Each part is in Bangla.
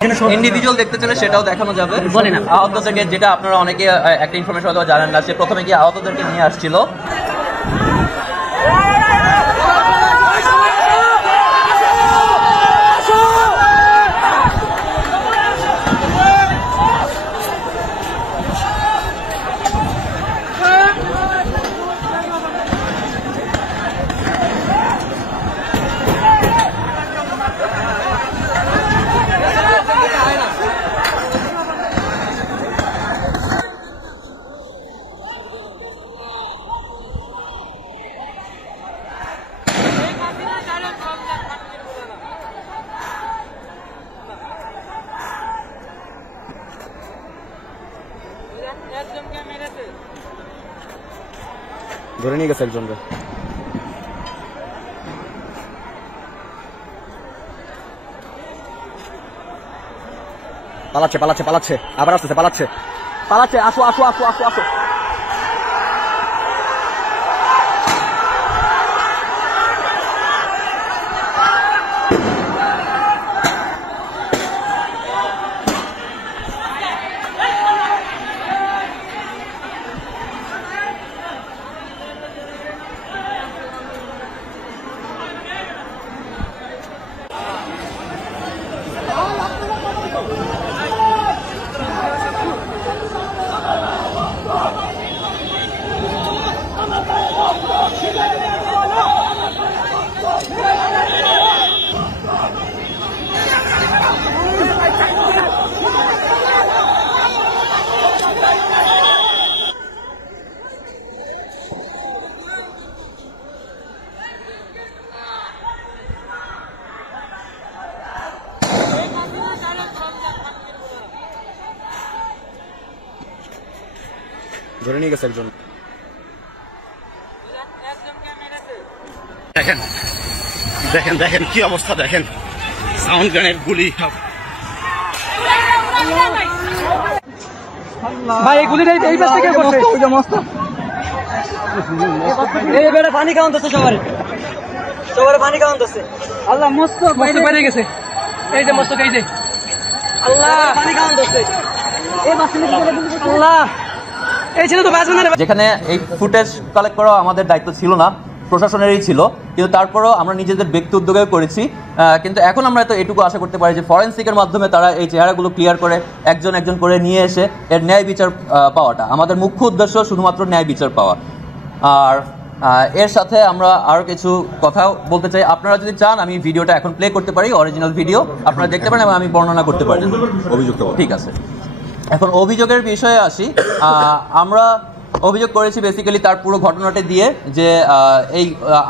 ইন্ডিভিজুয়াল দেখতে চাইলে সেটাও দেখানো যাবে। বলেন আহতদেরকে, যেটা আপনারা অনেকে একটা ইনফরমেশন হয়তো জানেন না, সে প্রথমে গিয়ে আহতদেরকে নিয়ে আসছিল। ধরে নিয়ে গেছে একজনকে। পালাচ্ছে পালাচ্ছে পালাচ্ছে, আবার আসতেছে, পালাচ্ছে পালাচ্ছে। আসো আসো আসো আসো আসো। ধরে নিয়ে গেছে একজন। দেখেন দেখেন দেখেন কি অবস্থা, দেখেন সাউন্ড গানের গুলি। ভাই এই গুলিটা এই পাশ থেকে করছে। এই বেটা পানি খাওয়াতেছে সবারে, সবারে পানি খাওয়াতেছে। আল্লাহ মস্ত বাইরে গেছে। এই যে মস্ত, এই যে আল্লাহ পানি খাওয়াতেছে। এই মাসিনে আল্লাহ, এই ছিল তো বাঁচবে না। যেখানে এই ফুটেজ কালেক্ট করা আমাদের দায়িত্ব ছিল না, প্রশাসনেরই ছিল, কিন্তু তারপরেও আমরা নিজেদের ব্যক্তি উদ্যোগে করেছি। কিন্তু এখন আমরা তো এটুকু আশা করতে পারি যে ফরেন্সিকের মাধ্যমে তারা এই চেহারাগুলো ক্লিয়ার করে একজন একজন করে নিয়ে এসে এর ন্যায় বিচার পাওয়াটা আমাদের মুখ্য উদ্দেশ্য, শুধুমাত্র ন্যায় বিচার পাওয়া। আর এর সাথে আমরা আরও কিছু কথা বলতে চাই। আপনারা যদি চান আমি ভিডিওটা এখন প্লে করতে পারি, অরিজিনাল ভিডিও আপনারা দেখতে পারেন এবং আমি বর্ণনা করতে পারি। অভিযুক্ত, ঠিক আছে। এখন অভিযোগের বিষয়ে আসি। আমরা অভিযোগ করেছি বেসিক্যালি তার পুরো ঘটনাটি দিয়ে, যে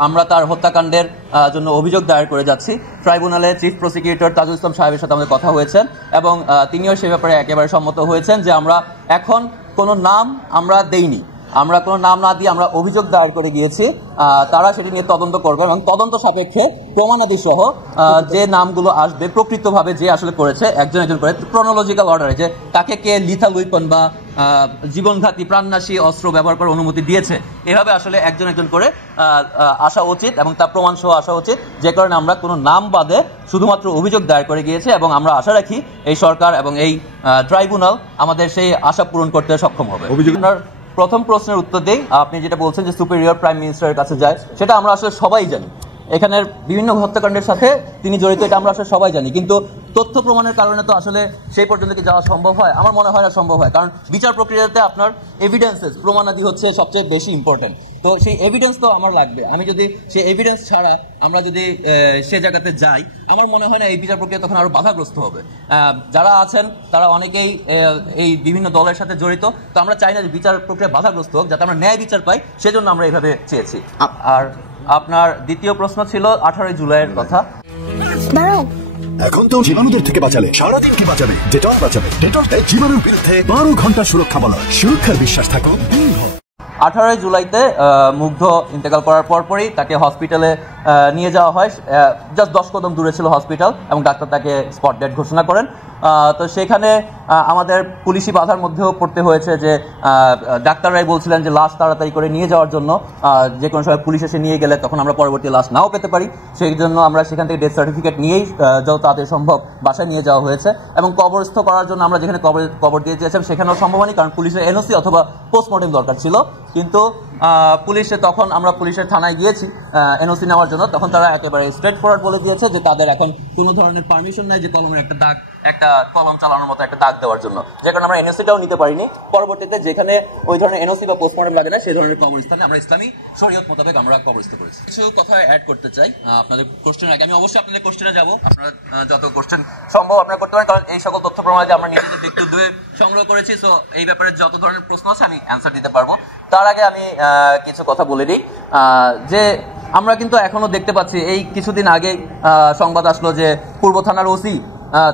আমরা তার হত্যাকাণ্ডের জন্য অভিযোগ দায়ের করে যাচ্ছি। ট্রাইব্যুনালে চিফ প্রসিকিউটর তাজুল ইসলাম সাহেবের সাথে আমাদের কথা হয়েছেন এবং তিনিও সে ব্যাপারে একেবারে সম্মত হয়েছেন যে আমরা এখন কোনো নাম আমরা দেইনি, আমরা কোনো নাম না দিয়ে আমরা অভিযোগ দায়ের করে গিয়েছি। তারা সেটি নিয়ে তদন্ত করবে এবং তদন্ত সাপেক্ষে প্রমাণাদি সহ যে নামগুলো আসবে প্রকৃতভাবে যে আসলে করেছে একজন একজন করে ক্রনোলজিক্যাল অর্ডারে, যে তাকে কে লিথাল উইপন বা জীবনঘাতী প্রাণনাশী অস্ত্র ব্যবহার করার অনুমতি দিয়েছে, এভাবে আসলে একজন একজন করে আসা উচিত এবং তার প্রমাণ সহ আসা উচিত। যে কারণে আমরা কোনো নাম বাদে শুধুমাত্র অভিযোগ দায়ের করে গিয়েছে এবং আমরা আশা রাখি এই সরকার এবং এই ট্রাইব্যুনাল আমাদের সেই আশা পূরণ করতে সক্ষম হবে। প্রথম প্রশ্নের উত্তর দেই। আপনি যেটা বলছেন যে সুপিরিয়র প্রাইম মিনিস্টারের কাছে যায়, সেটা আমরা আসলে সবাই জানি। এখানের বিভিন্ন হত্যাকাণ্ডের সাথে তিনি জড়িত, এটা আমরা আসলে সবাই জানি। কিন্তু তথ্য প্রমাণের কারণে তো আসলে সেই পর্যন্ত কি যাওয়া সম্ভব হয়? আমার মনে হয় না সম্ভব হয়, কারণ বিচার প্রক্রিয়াতে আপনার এভিডেন্সেস, প্রমাণাদি হচ্ছে সবচেয়ে বেশি ইম্পর্টেন্ট। তো সেই এভিডেন্স তো আমার লাগবে। আমি যদি সেই এভিডেন্স ছাড়া আমরা যদি সে জায়গাতে যাই, আমার মনে হয় না এই বিচার প্রক্রিয়া তখন আরো বাধাগ্রস্ত হবে। যারা আছেন তারা অনেকেই এই বিভিন্ন দলের সাথে জড়িত, তো আমরা চাই না যে বিচার প্রক্রিয়া বাধাগ্রস্ত হোক, যাতে আমরা ন্যায় বিচার পাই, সেজন্য আমরা এইভাবে চেয়েছি। আর আপনার দ্বিতীয় প্রশ্ন ছিল 18 জুলাইয়ের কথা। এখন তো জীবাণুদের থেকে বাঁচালে সারাদিন কি বাঁচাবে? ডেটল বাঁচাবে। ডেটল জীবাণুর বিরুদ্ধে 12 ঘন্টা সুরক্ষা বলয়। সুরক্ষার বিশ্বাস থাকো। 18 জুলাইতে মুগ্ধ ইন্তেকাল করার পরপরই তাকে হসপিটালে নিয়ে যাওয়া হয়। জাস্ট 10 কদম দূরে ছিল হসপিটাল এবং ডাক্তার তাকে স্পট ডেড ঘোষণা করেন। তো সেখানে আমাদের পুলিশি বাধার মধ্যেও পড়তে হয়েছে যে ডাক্তাররাই বলছিলেন যে লাশ তাড়াতাড়ি করে নিয়ে যাওয়ার জন্য, যে কোনো সময় পুলিশ এসে নিয়ে গেলে তখন আমরা পরবর্তী লাশ নাও পেতে পারি। সেই জন্য আমরা সেখান থেকে ডেথ সার্টিফিকেট নিয়েই যত তাড়াতাড়ি সম্ভব বাসায় নিয়ে যাওয়া হয়েছে এবং কবরস্থ করার জন্য আমরা যেখানে কবর দিয়ে চেয়েছিলাম সেখানেও সম্ভব হয়নি, কারণ পুলিশের এনওসি অথবা পোস্টমর্টেম দরকার ছিল। কিন্তু পুলিশে তখন আমরা পুলিশের থানায় গিয়েছি এনওসি নেওয়ার জন্য, তখন তারা একেবারে স্ট্রেট ফরওয়ার্ড বলে দিয়েছে যে তাদের এখন কোনো ধরনের পারমিশন নাই যে কলমের একটা কলম চালানোর মতো একটা দাগ দেওয়ার জন্য, যে কারণে আমরা এনওসিটাও নিতে পারিনি। পরবর্তীতে যেখানে ওই ধরনের এনওসি বা পোস্টমর্টেম লাগে না সেই ধরনের কবরস্থানে আমরা ইসলামী শরীয়ত মোতাবেক আমরা কবরস্থ করেছি। কিছু কথা অ্যাড করতে চাই আপনাদের কোশ্চেনের আগে। আমি অবশ্যই আপনাদের কোশ্চেনে যাব, আপনারা যত কোশ্চেন সম্ভব আপনারা করতে পারেন, কারণ এই সকল তথ্য প্রমাণ যে আমরা নিজেদের ব্যক্তি উদ্যোগে সংগ্রহ করেছি। সো এই ব্যাপারে যত ধরনের প্রশ্ন আছে আমি অ্যান্সার দিতে পারবো। তার আগে আমি কিছু কথা বলে দিই যে আমরা কিন্তু এখনো দেখতে পাচ্ছি, এই কিছুদিন আগে সংবাদ আসলো যে পূর্ব থানার ওসি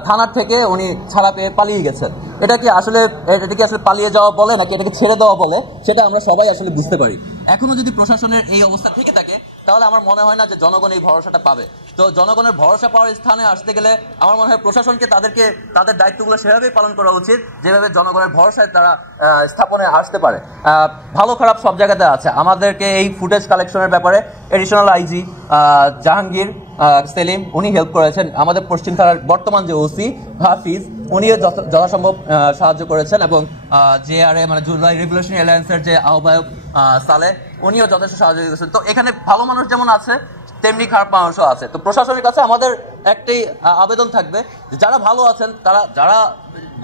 থানার থেকে উনি ছাড়া পেয়ে পালিয়ে গেছেন। এটা কি আসলে পালিয়ে যাওয়া বলে নাকি এটাকে ছেড়ে দেওয়া বলে সেটা আমরা সবাই আসলে বুঝতে পারি। এখনো যদি প্রশাসনের এই অবস্থা থেকে থাকে তাহলে আমার মনে হয় না যে জনগণ এই ভরসাটা পাবে। তো জনগণের ভরসা পাওয়ার স্থানে আসতে গেলে আমার মনে হয় প্রশাসনকে তাদের দায়িত্বগুলো সেভাবেই পালন করা উচিত যেভাবে জনগণের ভরসায় তারা স্থাপনে আসতে পারে। ভালো খারাপ সব জায়গাতে আছে। আমাদেরকে এই ফুটেজ কালেকশনের ব্যাপারে এডিশনাল আইজি জাহাঙ্গীর সেলিম উনি হেল্প করেছেন। আমাদের পশ্চিম থানার বর্তমান যে ওসি হাফিজ উনিও যথাসম্ভব সাহায্য করেছেন এবং জেআরএ মানে জুলাই রেভলিউশনারি অ্যালায়েন্সের যে আহ্বায়ক সালে উনিও যথেষ্ট সাহায্য করেছেন। তো এখানে ভালো মানুষ যেমন আছে তেমনি খারাপ মানুষও আছে। তো প্রশাসনের কাছে আমাদের একটাই আবেদন থাকবে যে যারা ভালো আছেন, যারা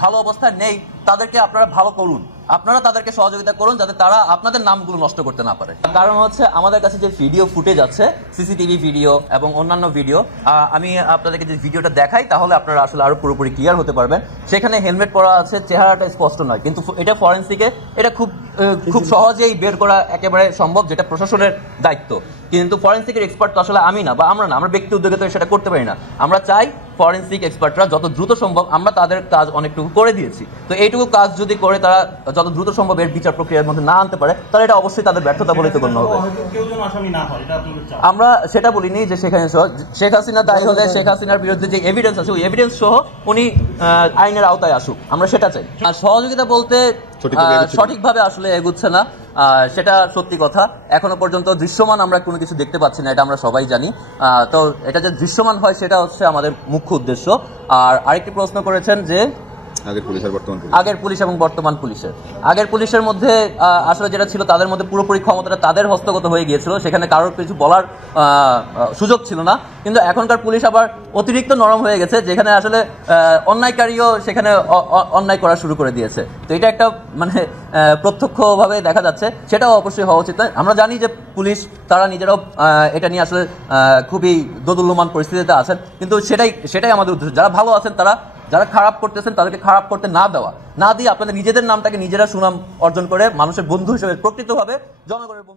ভালো অবস্থায় নেই তাদেরকে আপনারা ভালো করুন, আপনারা তাদেরকে সহযোগিতা করুন যাতে তারা আপনাদের নামগুলো নষ্ট করতে না পারে। কারণ হচ্ছে আমাদের কাছে যে ভিডিও ফুটেজ আছে, সিসিটিভি ভিডিও এবং অন্যান্য ভিডিও, আমি আপনাদেরকে যে ভিডিওটা দেখাই তাহলে আপনারা আসলে আরো পুরোপুরি ক্লিয়ার হতে পারবেন। সেখানে হেলমেট পরা আছে, চেহারাটা স্পষ্ট নয়, কিন্তু এটা ফরেন্সিকে এটা খুব সহজেই বের করা একেবারে সম্ভব, যেটা প্রশাসনের দায়িত্ব। কিন্তু ফরেন্সিকের এক্সপার্ট তো আসলে আমি না বা আমরা না, আমরা ব্যক্তি উদ্যোগে তো সেটা করতে পারি না। আমরা চাই ফরেন্সিক এক্সপার্টরা যত দ্রুত সম্ভব, আমরা তাদের কাজ অনেকটুকু করে দিয়েছি, তো এইটুকু কাজ যদি করে তারা যত দ্রুত সম্ভব এর বিচার প্রক্রিয়ার মধ্যে না আনতে পারে তাহলে এটা অবশ্যই তাদের ব্যর্থতা বলে গণ্য হবে। আমরা সেটা বলিনি যে শেখ হাসিনা দায়ী হলে শেখ হাসিনার বিরুদ্ধে যে এভিডেন্স আছে ওই এভিডেন্স সহ উনি আইনের আওতায় আসুক, আমরা সেটা চাই। আর সহযোগিতা বলতে সঠিকভাবে আসলে এগুচ্ছে না, সেটা সত্যি কথা। এখনো পর্যন্ত দৃশ্যমান আমরা কোনো কিছু দেখতে পাচ্ছি না, এটা আমরা সবাই জানি। তো এটা যে দৃশ্যমান হয় সেটা হচ্ছে আমাদের মুখ্য উদ্দেশ্য। আর আরেকটি প্রশ্ন করেছেন যে আগের পুলিশ এবং বর্তমান পুলিশের। আগের পুলিশের মধ্যে আসলে যেটা ছিল তাদের মধ্যে পুরোপুরি ক্ষমতাটা তাদের হস্তগত হয়ে গিয়েছিল, সেখানে কারোর কিছু বলার সুযোগ ছিল না। কিন্তু এখনকার পুলিশ আবার অতিরিক্ত নরম হয়ে গেছে, যেখানে আসলে অন্যায়কারীও সেখানে অন্যায় করা শুরু করে দিয়েছে। তো এটা একটা মানে প্রত্যক্ষভাবে দেখা যাচ্ছে, সেটাও অবশ্যই হওয়া উচিত নয়। আমরা জানি যে পুলিশ তারা নিজেরাও এটা নিয়ে আসলে খুবই দোদুল্যমান পরিস্থিতিতে আছেন, কিন্তু সেটাই আমাদের উদ্দেশ্য। যারা ভালো আছেন যারা খারাপ করতেছেন তাদেরকে খারাপ করতে না দিয়ে আপনাদের নিজেদের নামটাকে নিজেরা সুনাম অর্জন করে মানুষের বন্ধু হিসেবে প্রকৃতভাবে জনগণের বন্ধু